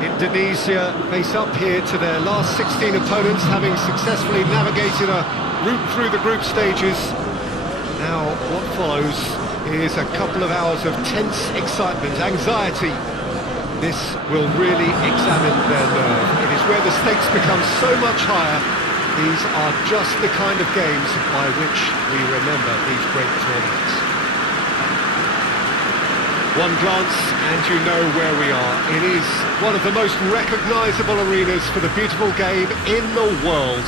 Indonesia face up here to their last 16 opponents, having successfully navigated a route through the group stages. Now what follows is a couple of hours of tense excitement, anxiety. This will really examine their nerve. It is where the stakes become so much higher. These are just the kind of games by which we remember these great tournaments. One glance and you know where we are. It is one of the most recognisable arenas for the beautiful game in the world.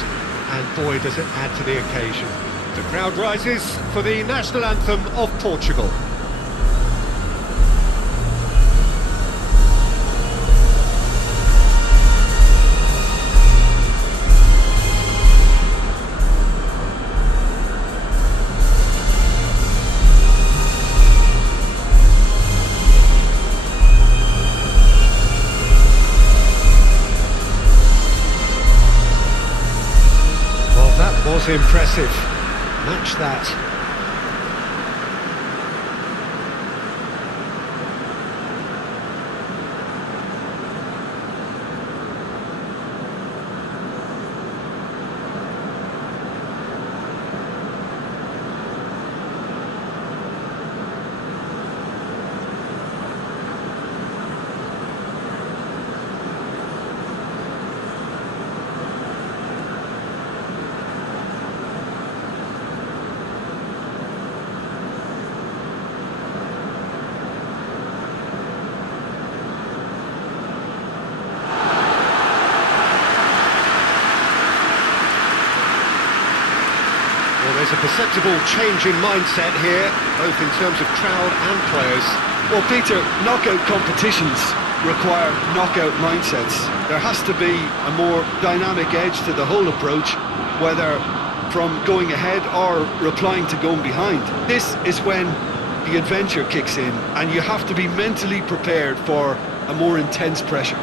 And boy, does it add to the occasion. The crowd rises for the national anthem of Portugal. Was impressive. Match that. There's a perceptible change in mindset here, both in terms of crowd and players. Well, Peter, knockout competitions require knockout mindsets. There has to be a more dynamic edge to the whole approach, whether from going ahead or replying to going behind. This is when the adventure kicks in, and you have to be mentally prepared for a more intense pressure.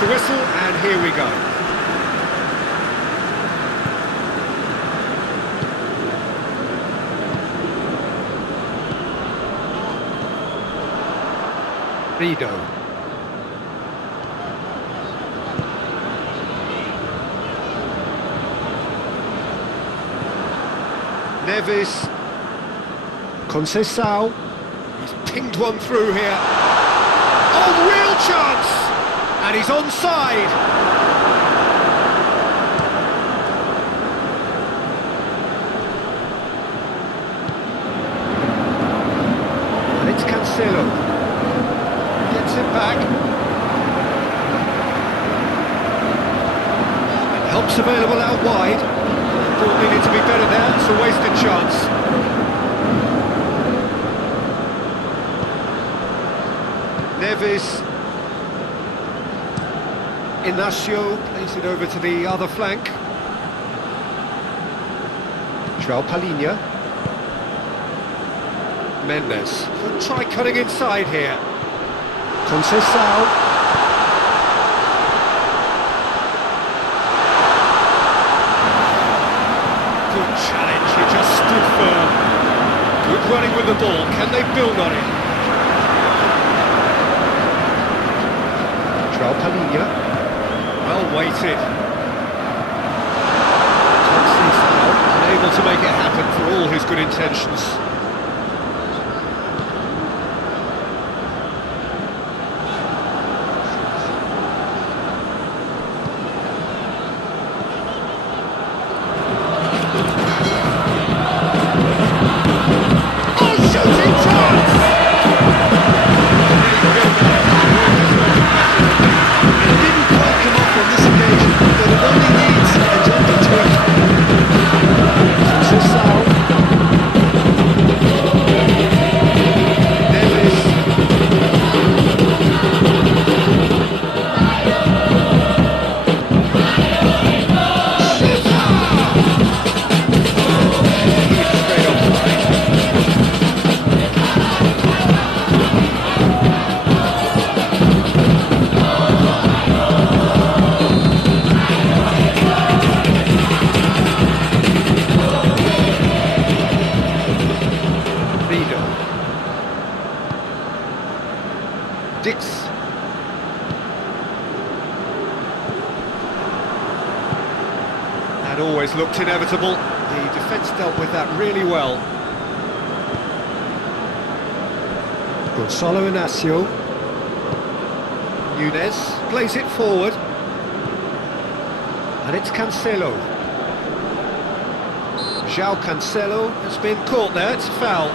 The whistle, and here we go. Rido. Neves. Conceição. He's pinged one through here. Oh, real chance! And he's onside. And it's Cancelo. Gets it back. And help's available out wide. Thought needed to be better there. It's a wasted chance. Neves. Inacio plays it over to the other flank. João Palhinha. Mendes. Could try cutting inside here. Conceição. Good challenge, he just stood firm. Good running with the ball, can they build on it? João Palhinha. Well weighted. Unable to make it happen for all his good intentions. Oh, shooting chance! Only needs a jump to it. Dix. That always looked inevitable. The defence dealt with that really well. Gonzalo Inacio. Nunez plays it forward. And it's Cancelo. João Cancelo has been caught there, it's a foul.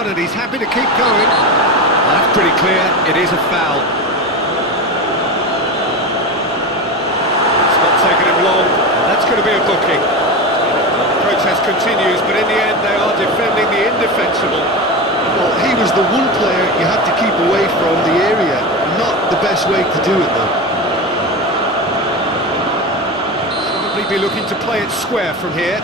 And he's happy to keep going. That's pretty clear, it is a foul. It's not taking him long, that's going to be a booking. The protest continues, but in the end they are defending the indefensible. Well, he was the one player you had to keep away from the area. Not the best way to do it, though. Probably be looking to play it square from here.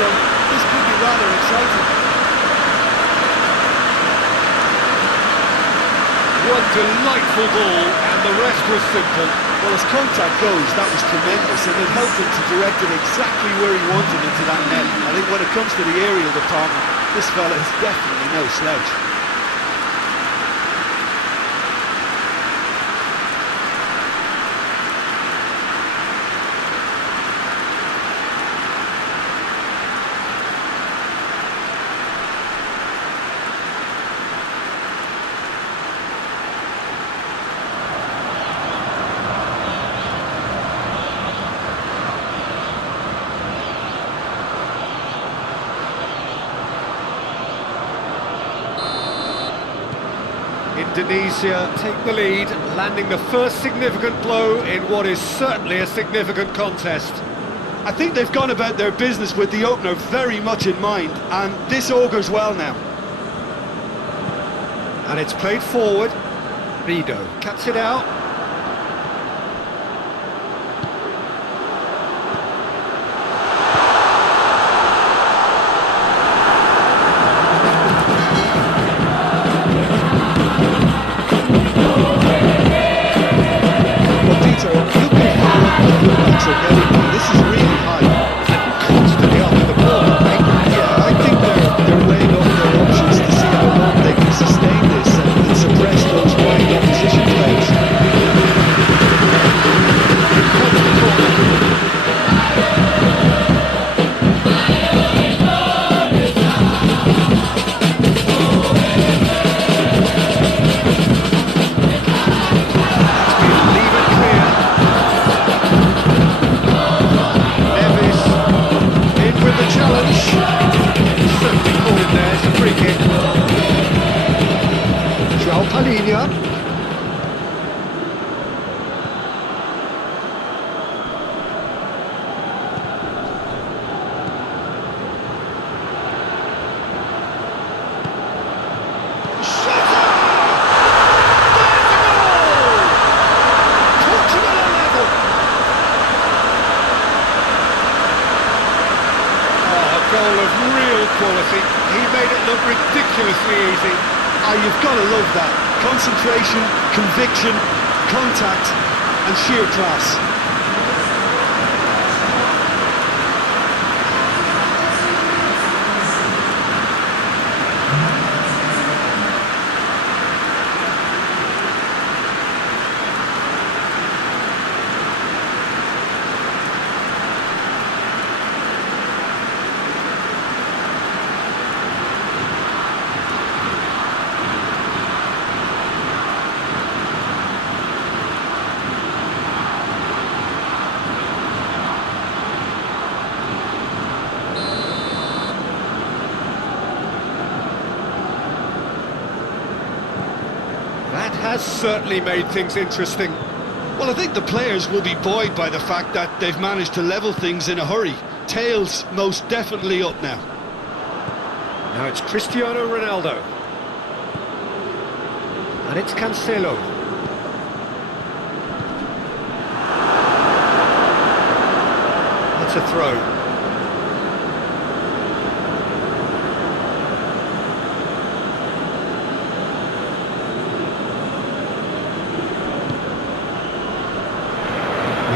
This could be rather exciting. One delightful ball, and the rest was simple. Well, as contact goes, that was tremendous, and it helped him to direct it exactly where he wanted into that net. I think when it comes to the aerial department, this fella is definitely no slouch. Indonesia take the lead, landing the first significant blow in what is certainly a significant contest. I think they've gone about their business with the opener very much in mind, and this augurs well now. And it's played forward. Rido cuts it out. This is really high. And constantly after the ball. Yeah, I think they're weighing up their options to see how long they can sustain this and suppress those wide opposition players. be easy. You've got to love that. Concentration, conviction, contact and sheer class. That has certainly made things interesting. Well, I think the players will be buoyed by the fact that they've managed to level things in a hurry. Tails most definitely up now. Now it's Cristiano Ronaldo. And it's Cancelo. That's a throw.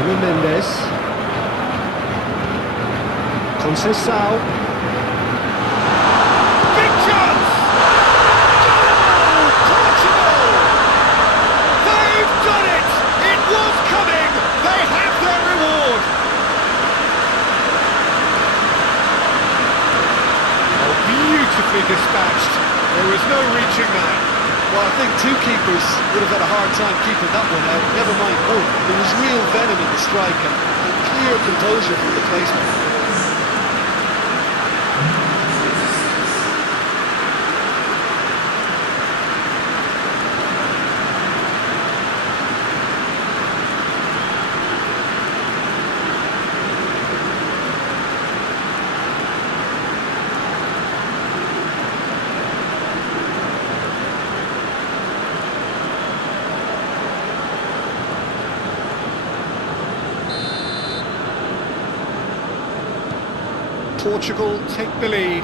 Mendes, Conceição, big chance! Goal! Portugal! They've done it! It was coming! They have their reward! Oh, beautifully dispatched. There was no reaching that. Well, I think two keepers would have had a hard time keeping that one out, never mind one. There was real venom in the strike and clear composure from the placement. Portugal take the lead.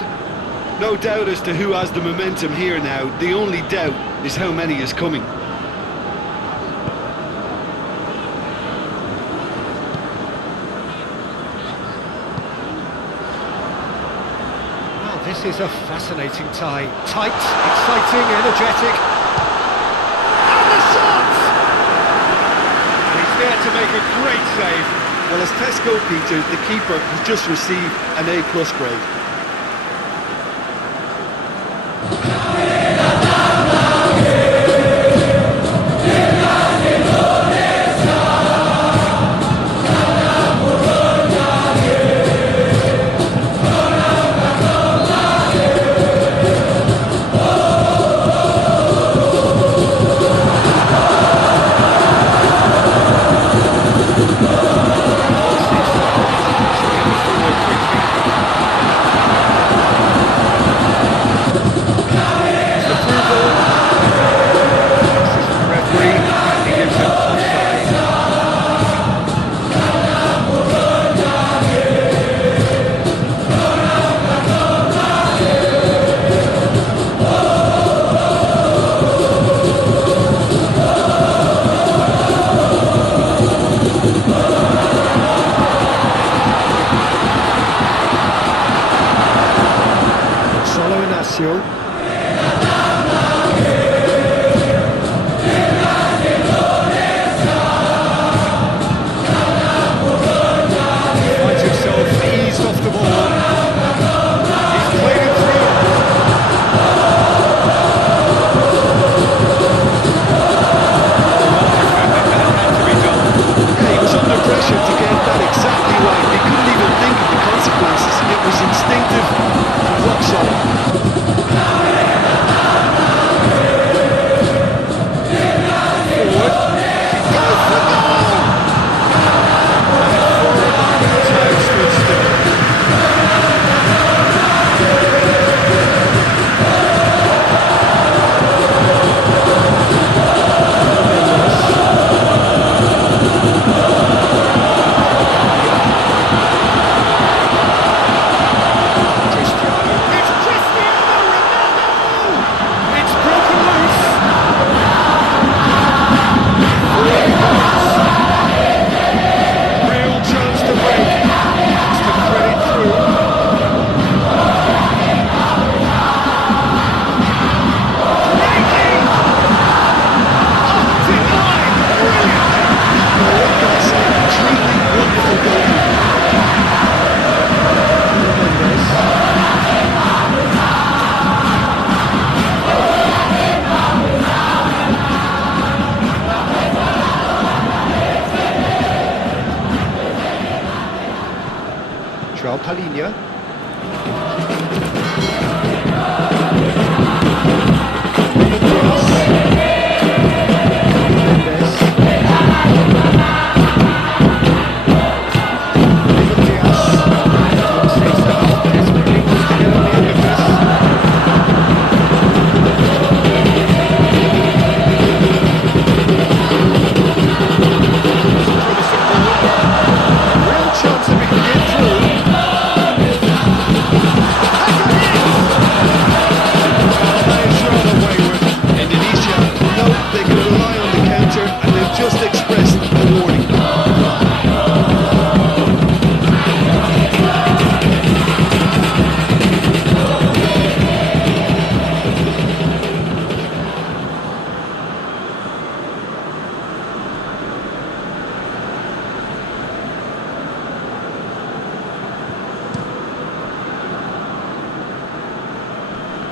No doubt as to who has the momentum here now. The only doubt is how many is coming. Well, this is a fascinating tie. Tight, exciting, energetic. And the shot! And he's there to make a great save. Well, as tests go, Peter, the keeper has just received an A+ grade. It was instinctive and rock solid.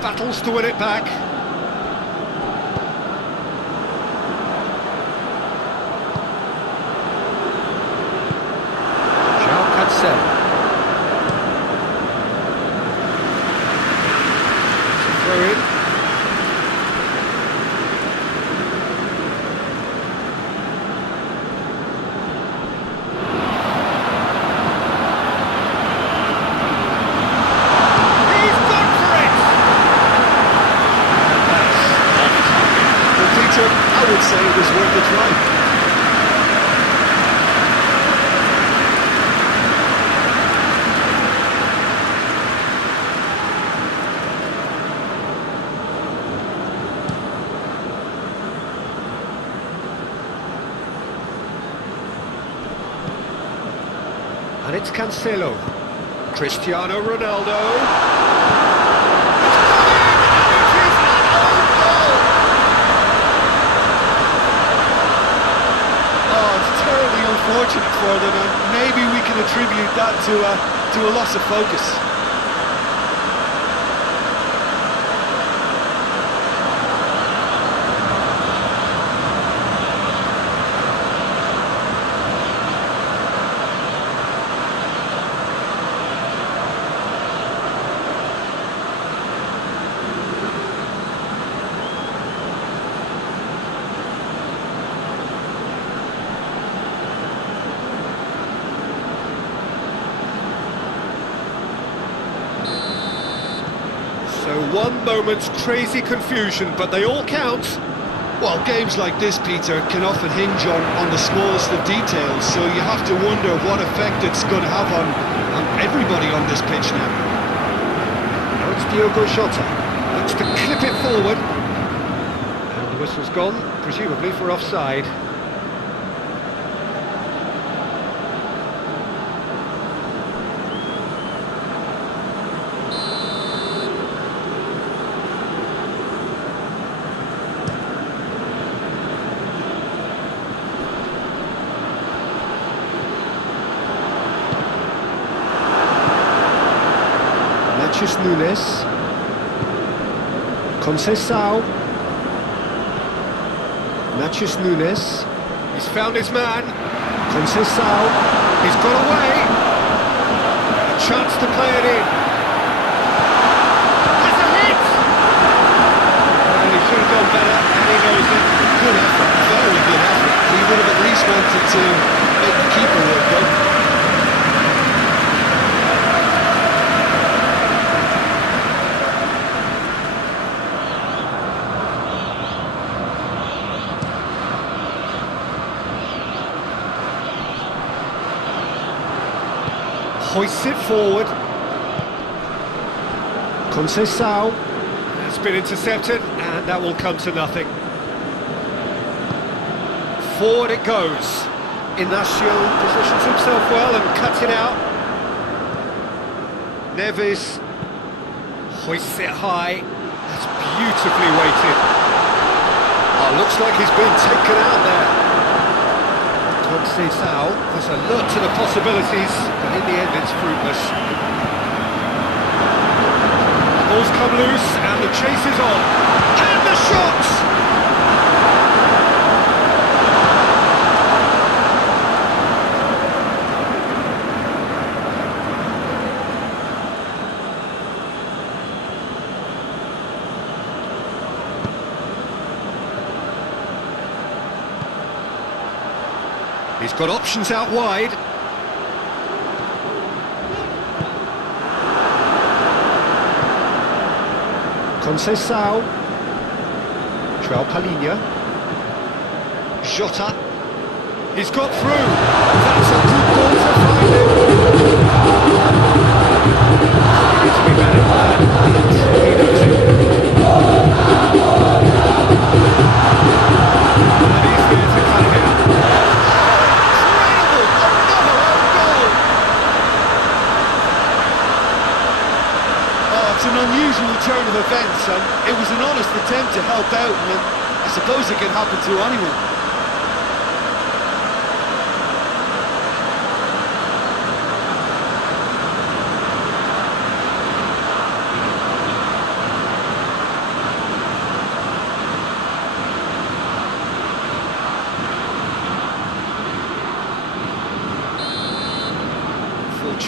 battles to win it back. Throw in. He's gone for it! Well, Peter, I would say it was worth a try. And it's Cancelo. Cristiano Ronaldo. Oh, it's terribly unfortunate for them, and maybe we can attribute that to a loss of focus. So one moment's crazy confusion, but they all count. Well, games like this, Peter, can often hinge on the smallest of details, so you have to wonder what effect it's going to have on everybody on this pitch now. Now it's Diogo Jota. Looks to clip it forward. And the whistle's gone, presumably for offside. Nunes, Conceição, Nunes, he's found his man, Conceição, he's got away, a chance to play it in, that's a hit! And he should have gone better, and he knows it. Good effort, very good effort. He would have at least wanted to make the keeper work, though. Hoists it forward. Conceição has been intercepted, and that will come to nothing. Forward it goes. Inacio positions himself well and cuts it out. Neves hoists it high. That's beautifully weighted. Oh, looks like he's been taken out there. Conceição has alert to the possibilities, but in the end it's fruitless. The ball's come loose and the chase is on. And the shot! He's got options out wide. Conceição. João Palhinha. Jota. He's got through. That's a good ball to find him. Needs to be better than that. He knows it. And he's there to cut it out. It's an unusual turn of events, and it was an honest attempt to help out, and I suppose it can happen to anyone.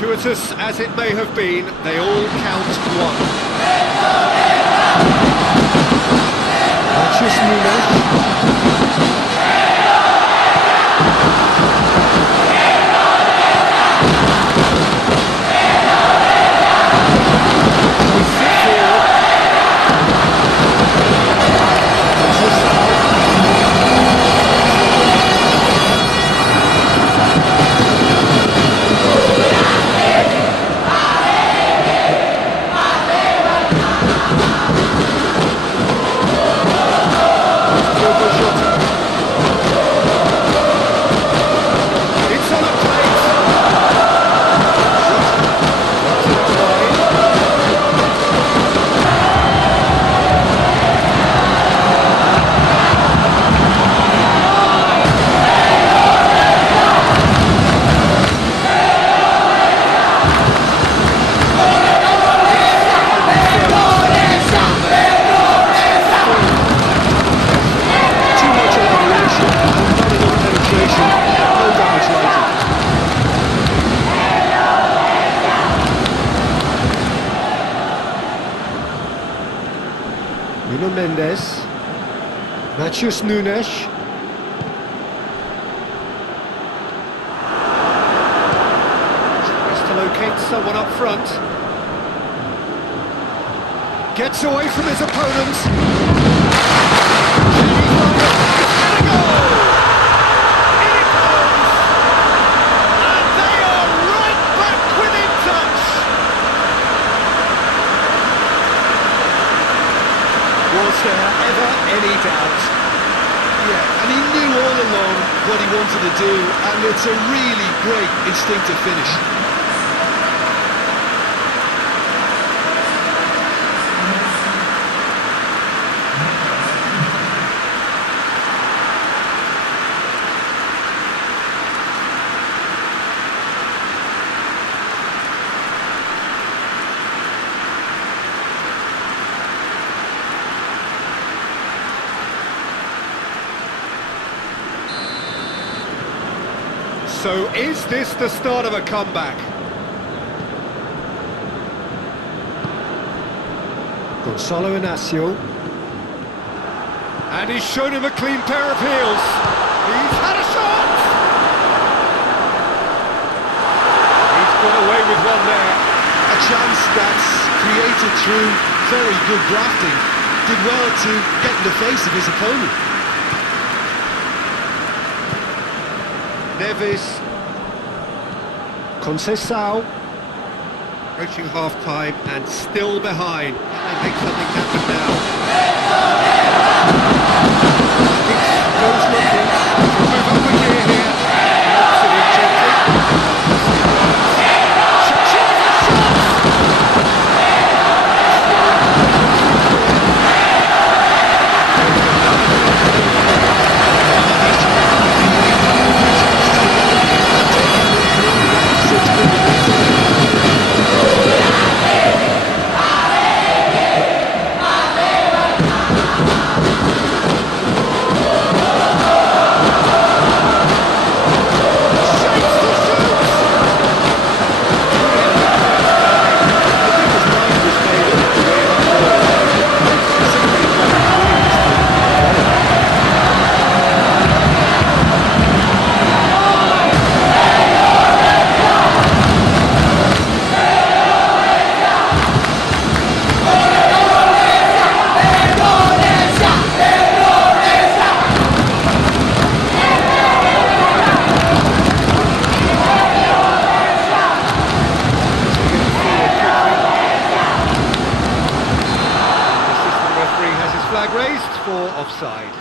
Fortuitous as it may have been, they all count one. Just Matheus Nunes. Tries to locate someone up front. Gets away from his opponent. And a goal! In it goes! And they are right back within touch! Was there ever any doubt? Yeah, and he knew all along what he wanted to do, and it's a really great instinctive finish. So is this the start of a comeback? Gonçalo Inácio. And he's shown him a clean pair of heels. He's had a shot! He's got away with one there. A chance that's created through very good drafting. Did well to get in the face of his opponent. Neves. Conceição. Approaching half-time and still behind. Can they make something happen now? It goes looking. Move up a gear here. Knocks it in gently. Offside.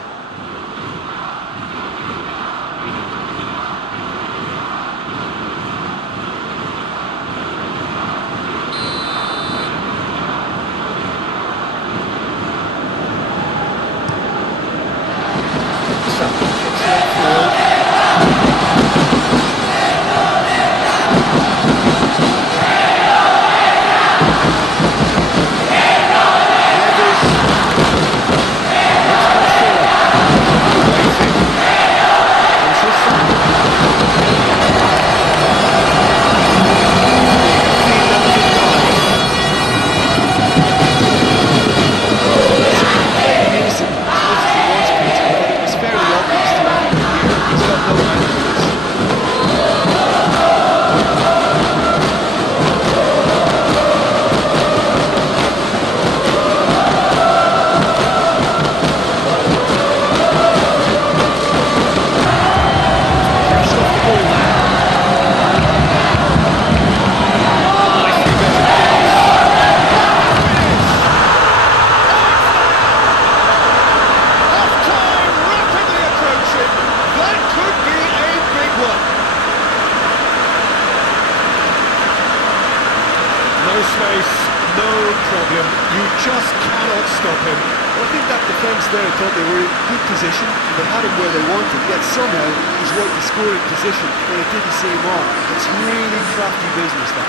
stop him. Well, I think that defence there thought they were in good position, they had him where they wanted, yet somehow he's right to score in position when it didn't seem on. It's really crafty business, that.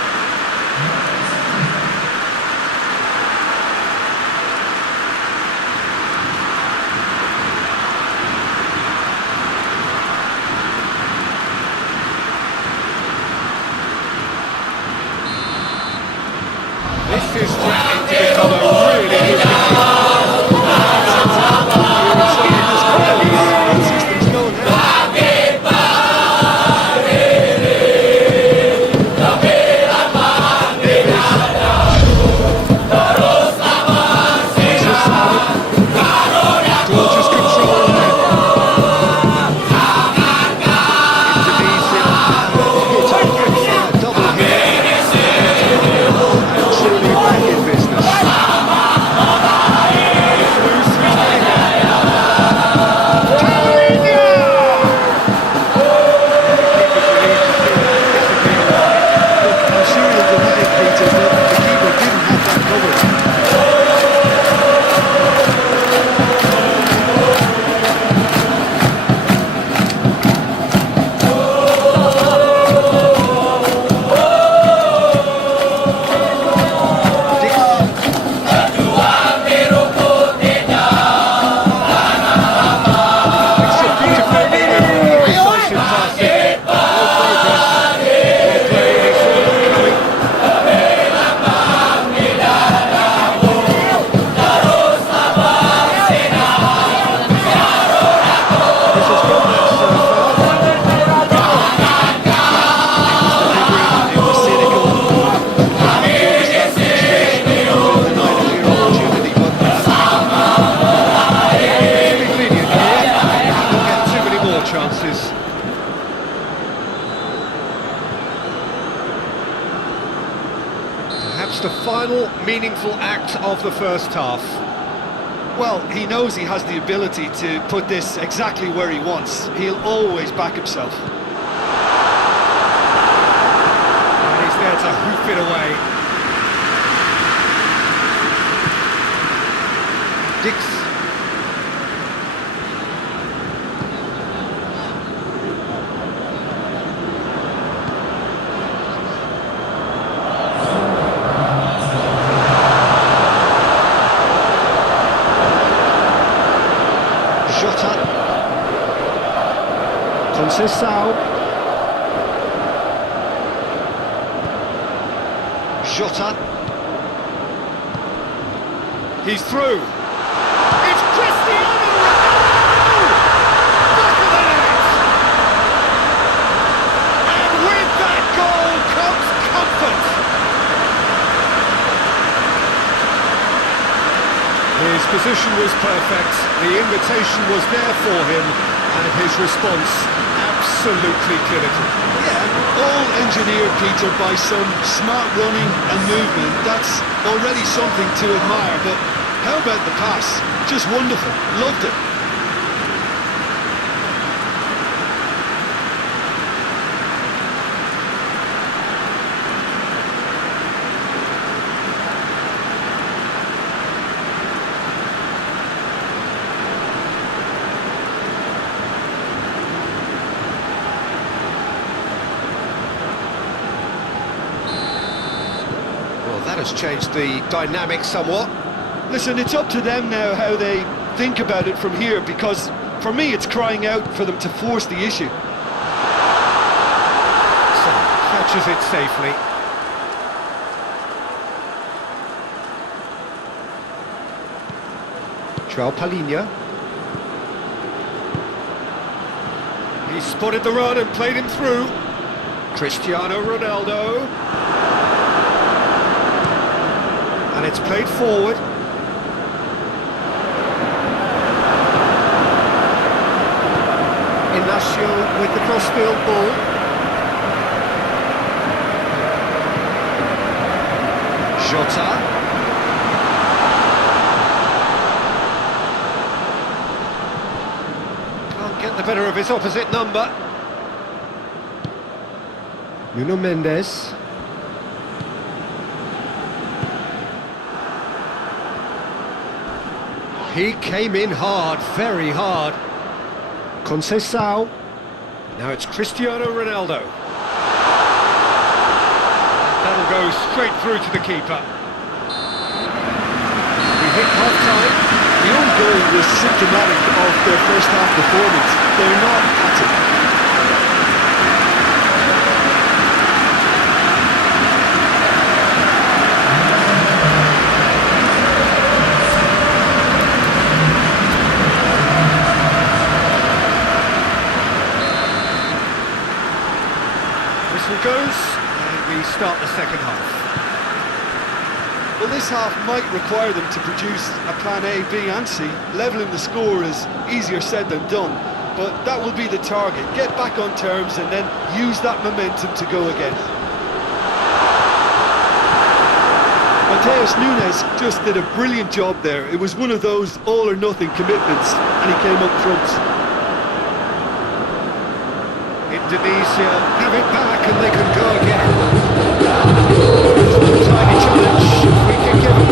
This is threatening to become a really good game. Gorgeous control there. Indonesia hit a double here. And truly back in business. Loose I'm sure you're delighted, Peter, but the keeper didn't have that covered. chances. Perhaps the final meaningful act of the first half. Well, he knows he has the ability to put this exactly where he wants. He'll always back himself. And he's there to hoof it away. Dix. Conceição. Jota. He's through. It's Cristiano Ronaldo! Back of the net! And with that goal comes comfort. His position was perfect. The invitation was there for him, and his response absolutely clinical. Yeah, all engineered, Peter, by some smart running and movement. That's already something to admire, but how about the pass? Just wonderful. Loved it. That has changed the dynamic somewhat. Listen, it's up to them now how they think about it from here, because for me it's crying out for them to force the issue. So, catches it safely. João Palhinha. He spotted the run and played him through. Cristiano Ronaldo. And it's played forward. Inacio with the cross-field ball. Jota. Can't get the better of his opposite number. Nuno Mendes. He came in hard, very hard. Conceição. Now it's Cristiano Ronaldo. That'll go straight through to the keeper. We hit half-time. The own goal was symptomatic of their first half performance. They're not at it. Whistle goes, and we start the second half. Well, this half might require them to produce a plan A, B and C. Levelling the score is easier said than done, but that will be the target. Get back on terms and then use that momentum to go again. Mateus Nunes just did a brilliant job there. It was one of those all-or-nothing commitments, and he came up front. Indonesia have it back and they can go again. Tiny challenge, we can give them.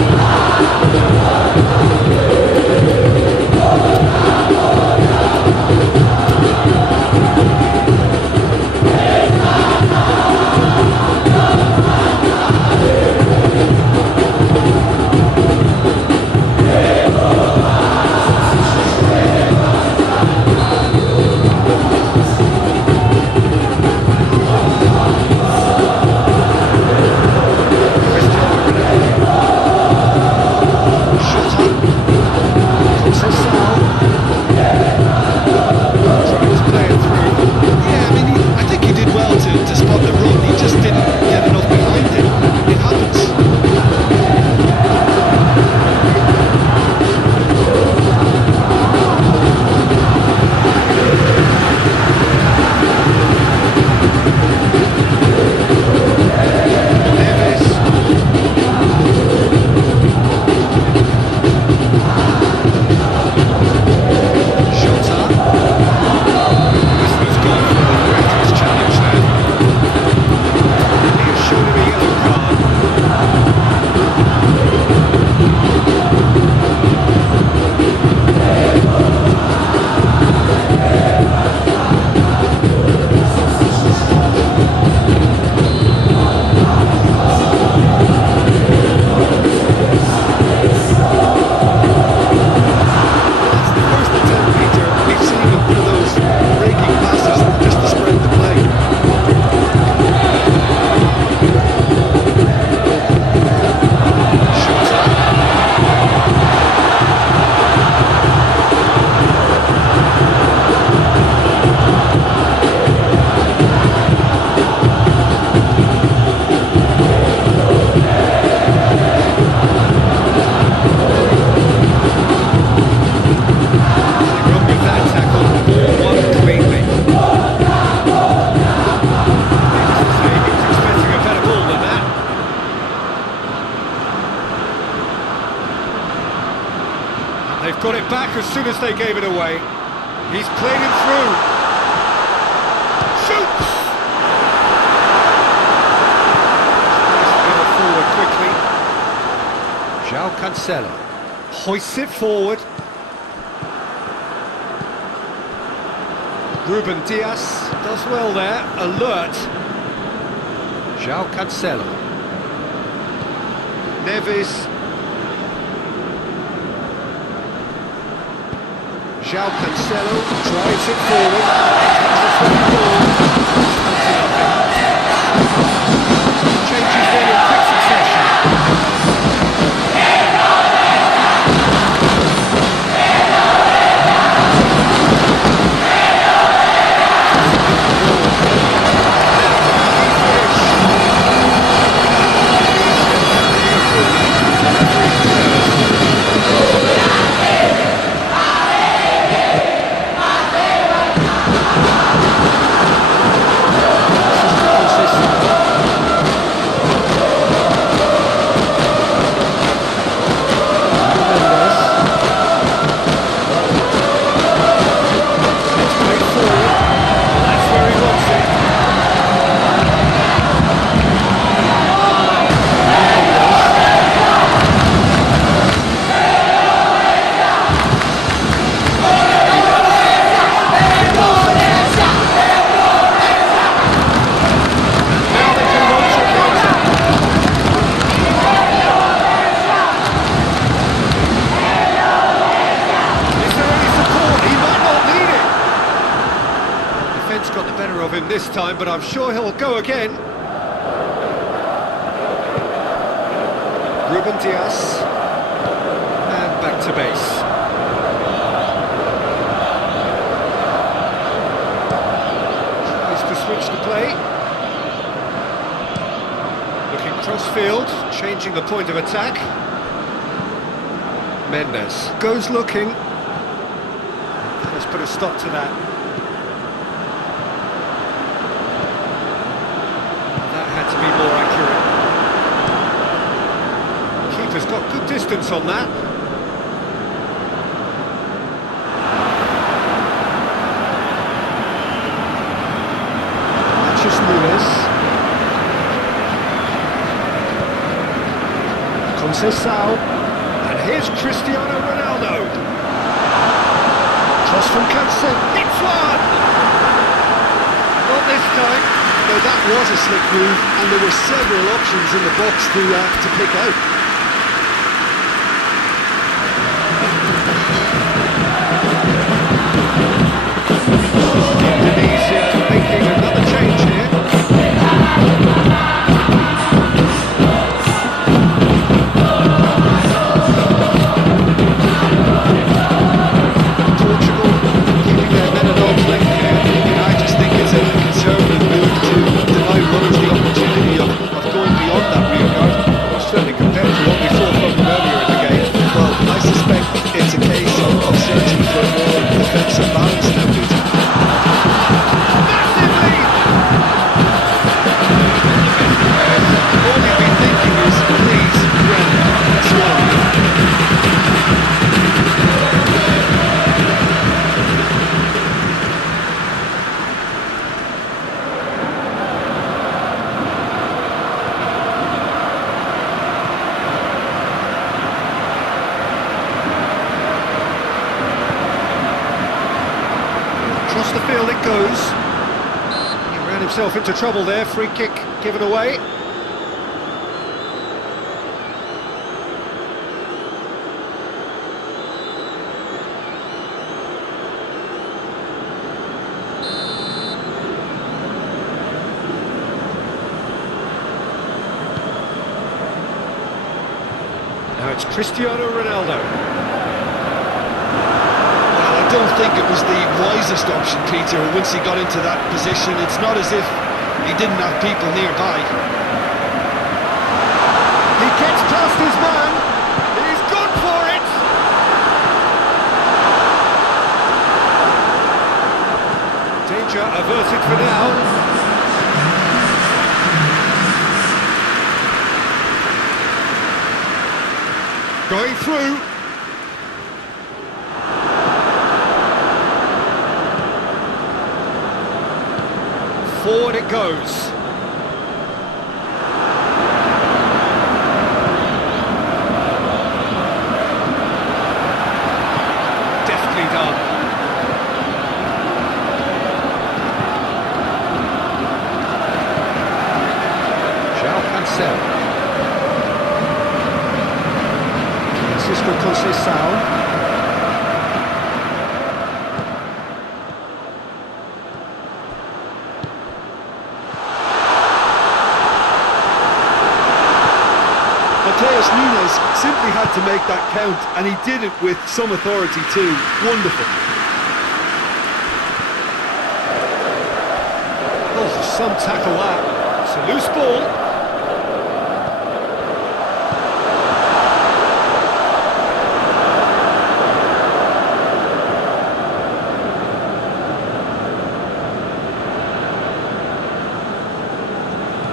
They've got it back as soon as they gave it away. He's played him through. Shoots! Forward quickly. João Cancelo hoists it forward. Ruben Dias does well there, alert. João Cancelo. Neves. João Cancelo drives it forward. Changes there in quick succession. him this time, but I'm sure he'll go again. Ruben Dias. And back to base. Tries to switch the play. Looking cross-field, changing the point of attack. Mendes goes looking. Let's put a stop to that. That had to be more accurate. Keeper's got good distance on that. That's just Nunes. Conceição. And here's Cristiano Ronaldo. Cross from Kansas. It's one! Not this time. No, that was a slick move, and there were several options in the box to pick out. Indonesia making another change here. Portugal keeping their men at arm's length here. I just think it's a conservative move to deny runners the opportunity of going beyond that rear guard. Well, certainly compared to what we saw from them earlier in the game. Well, I suspect it's a case of searching for more defensive balance now, Peter. Massive lead! All you'd be thinking is, please, Brennan, that's one. Across the field it goes. He ran himself into trouble there. Free kick given away. Now it's Cristiano Ronaldo. I don't think it was the wisest option, Peter. Once he got into that position, it's not as if he didn't have people nearby. He gets past his man. He's gone for it. Danger averted for now. Going through. Forward it goes. Deftly done. João Cancel. Francisco Conceição. Nunes simply had to make that count, and he did it with some authority too. Wonderful. Oh, some tackle that. It's a loose ball.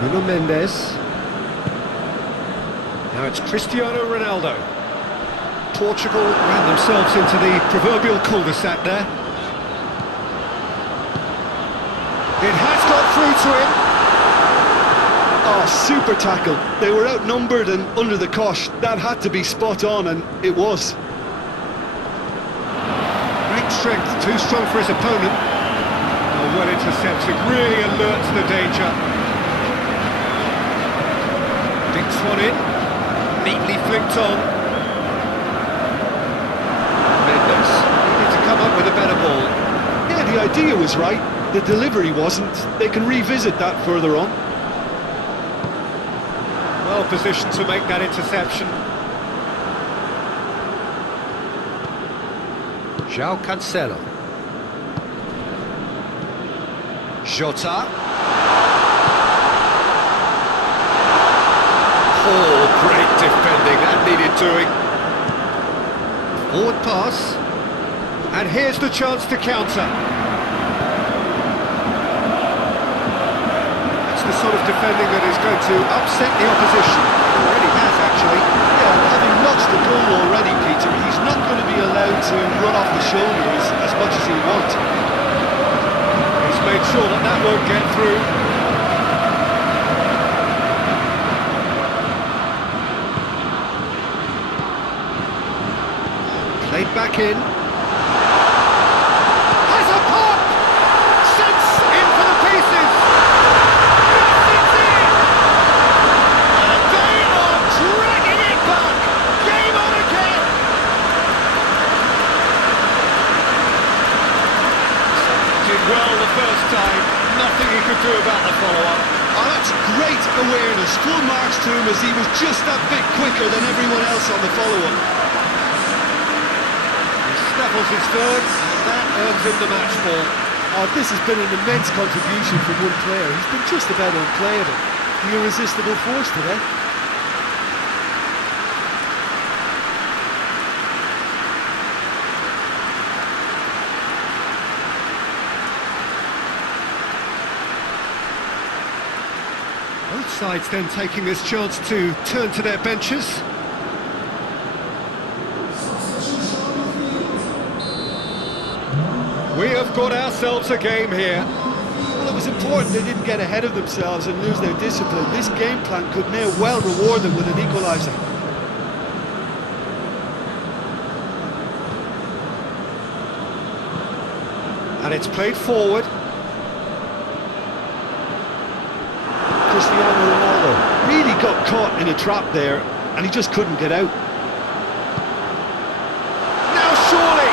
Nuno Mendes. Now it's Cristiano Ronaldo. Portugal ran themselves into the proverbial cul-de-sac there. It has got through to him. Oh, super tackle. They were outnumbered and under the cosh. That had to be spot on, and it was. Great strength, too strong for his opponent. Oh, well intercepted, really alert to the danger. Dinks one in. Neatly flicked on. Mendes needed to come up with a better ball. Yeah, the idea was right. the delivery wasn't. They can revisit that further on. Well positioned to make that interception. João Cancelo. Jota. Oh, great defending, that needed doing. Forward pass. And here's the chance to counter. That's the sort of defending that is going to upset the opposition. Already has, actually. Yeah, having notched the goal already, Peter, he's not going to be allowed to run off the shoulders as much as he wants. He's made sure that that won't get through. Played back in. Has a pop! Sets in for the pieces! Yes, it's in! And they are dragging it back! Game on again! Did well the first time, nothing he could do about the follow-up. Oh, that's great awareness. Full marks to him as he was just that bit quicker than everyone else on the follow-up. Snaffles his third, and that earns him the match ball. Oh, this has been an immense contribution from one player. He's been just about unplayable. The irresistible force today. Both sides then taking this chance to turn to their benches. We have got ourselves a game here. Well, it was important they didn't get ahead of themselves and lose their discipline. This game plan could now well reward them with an equaliser. And it's played forward. Cristiano Ronaldo really got caught in a trap there and he just couldn't get out. Now surely!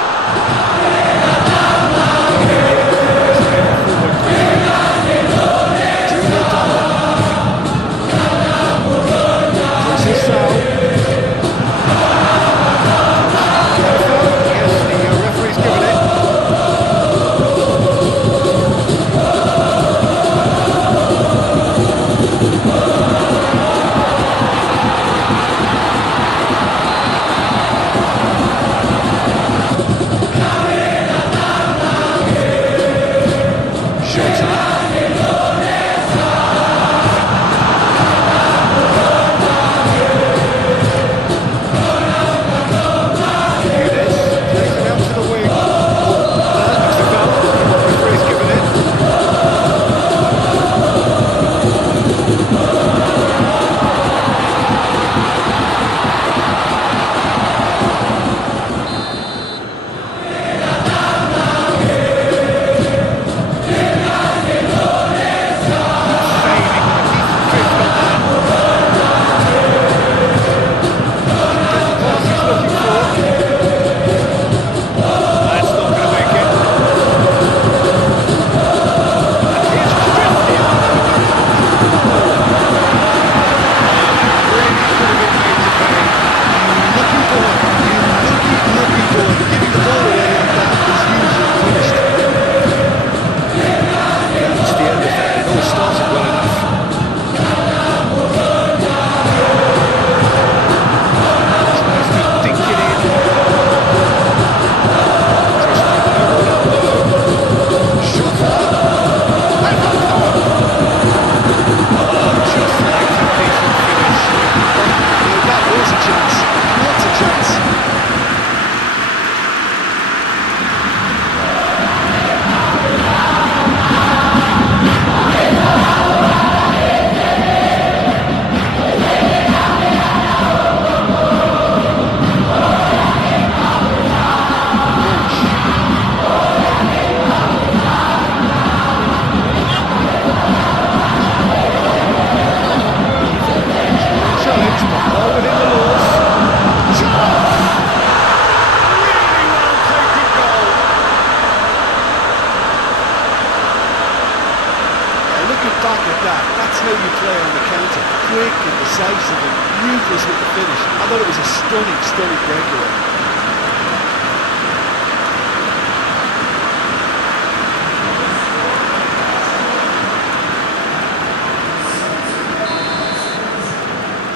stunning breakaway.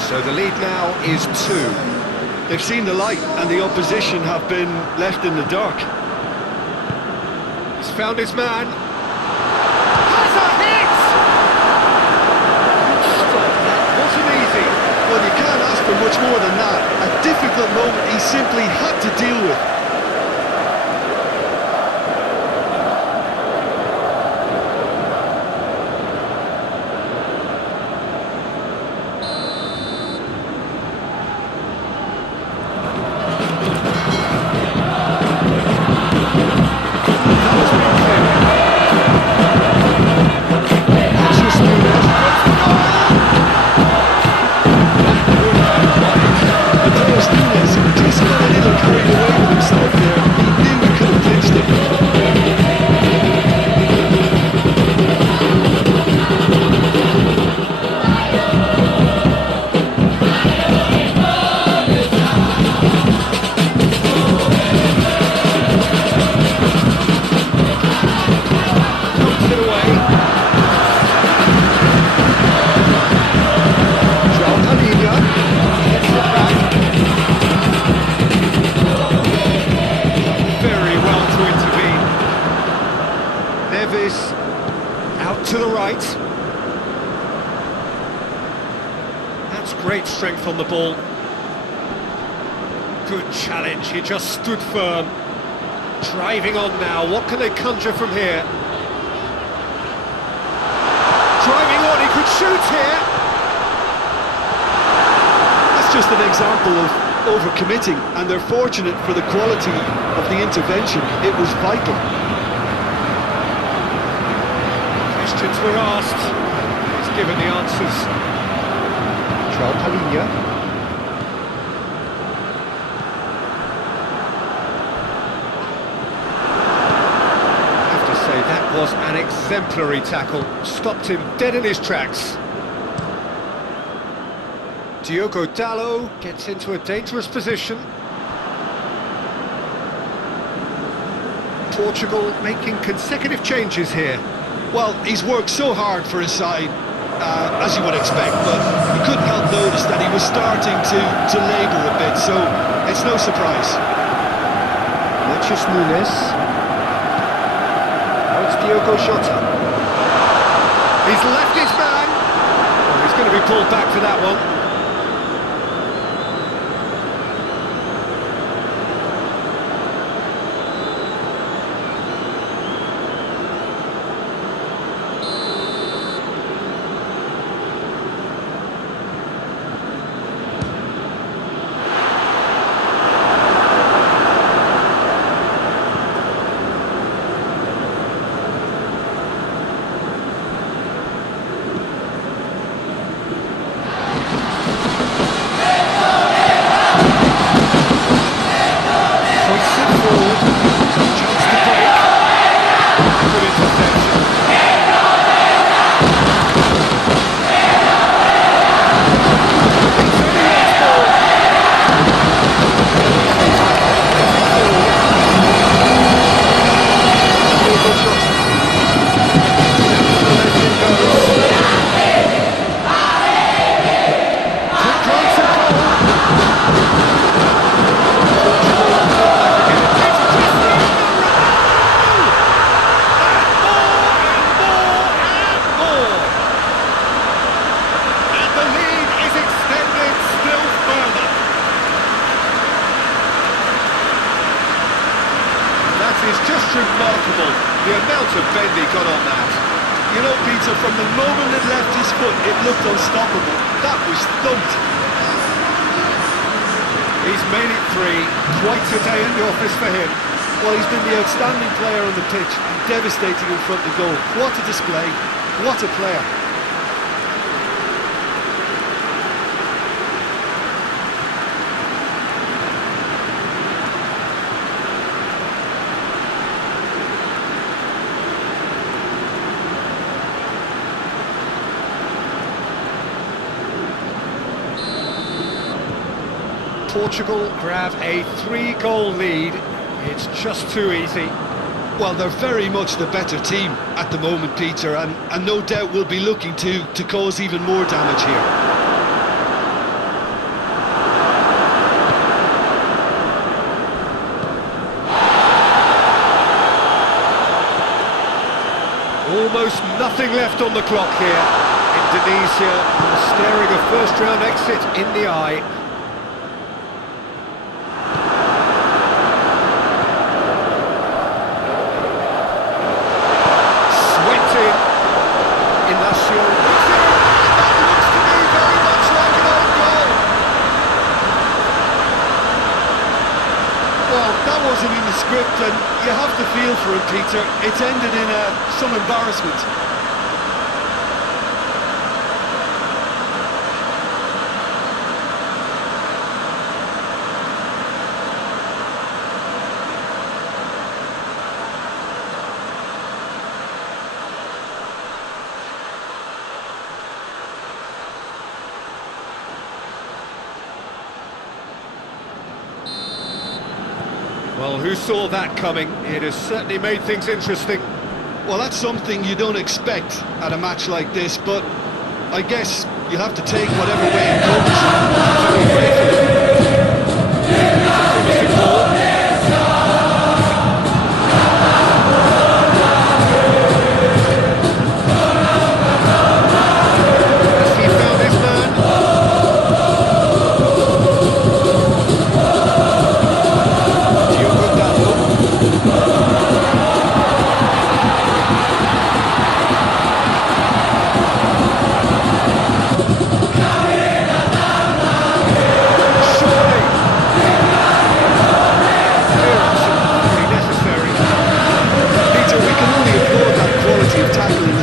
So the lead now is 2. They've seen the light and the opposition have been left in the dark. He's found his man. Has a hit! Stop, that wasn't easy. Well, you can't ask for much more than that. A difficult moment he simply had to deal with. Out to the right. That's great strength on the ball. Good challenge, he just stood firm. Driving on now, what can they conjure from here? Driving on, he could shoot here! That's just an example of overcommitting, and they're fortunate for the quality of the intervention. It was vital. Questions were asked, he's given the answers. Have to say, that was an exemplary tackle. Stopped him dead in his tracks. Diogo Dalot gets into a dangerous position. Portugal making consecutive changes here. Well, he's worked so hard for his side, as you would expect, but you couldn't help notice that he was starting to labour a bit, so it's no surprise. Nunes. Now it's Diogo Jota. He's left his man. Oh, he's going to be pulled back for that one. Remarkable, the amount of bend he got on that. You know, Peter, from the moment it left his foot, it looked unstoppable. That was thumped. He's made it 3. Quite a day at the office for him. Well, he's been the outstanding player on the pitch, devastating in front of goal. What a display, what a player. Portugal grab a 3-goal lead. It's just too easy. Well, they're very much the better team at the moment, Peter, and no doubt will be looking to cause even more damage here. Almost nothing left on the clock here. Indonesia staring a first-round exit in the eye. Swept in. Inacio. That looks to me very much like an own goal. Well, that wasn't in the script, and you have to feel for it, Peter. It's ended in some embarrassment. Well, who saw that coming? It has certainly made things interesting. Well, that's something you don't expect at a match like this, but I guess you'll have to take whatever way it comes. Very Promising ball. Has he found his man?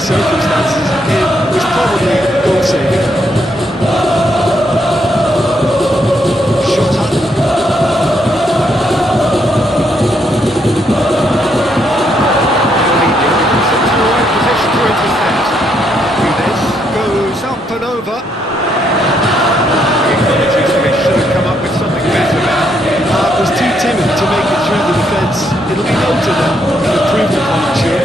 circumstances, it was probably goal-saving. Shot at. Position to intercept. This goes up and over. He acknowledges that he should have come up with something better there. Was too timid to make it through the defence. It'll be noted and improved upon, I'm sure.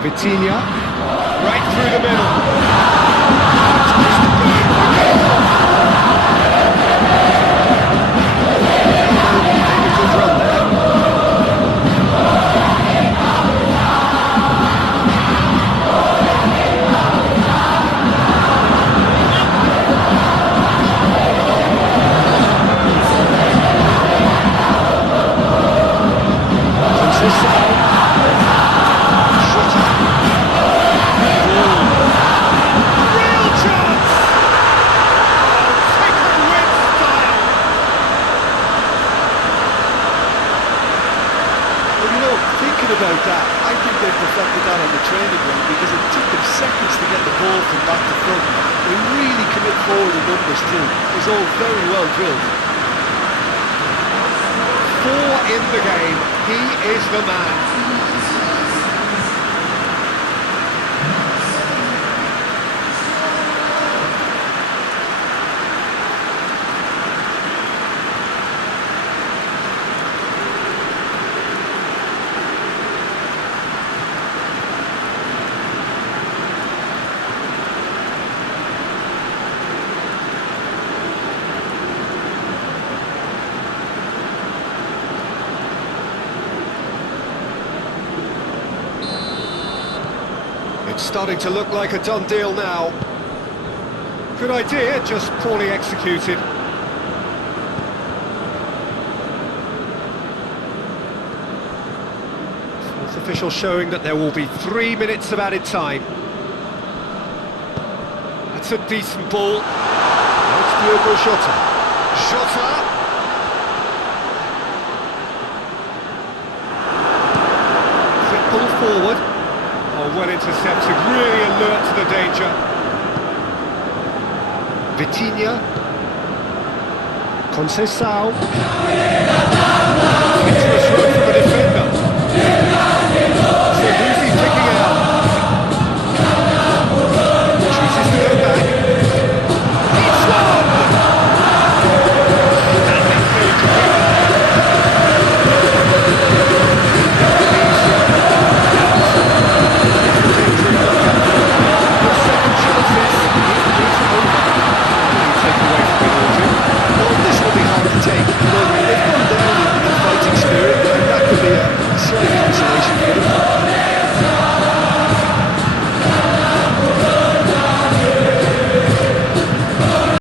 Vitinha, right through the middle. Made a good run there. About that, I think they perfected that on the training ground because it took them seconds to get the ball from back to front. They really commit forward in numbers too. It was all very well drilled. 4 in the game. He is the man. It's starting to look like a done deal now. Good idea, just poorly executed. Fourth official showing that there will be 3 minutes of added time. That's a decent ball. That's Diogo Jota. Jota. Quick ball forward. Oh, well intercepted, really alert to the danger. Vitinha. Conceição. Into a throw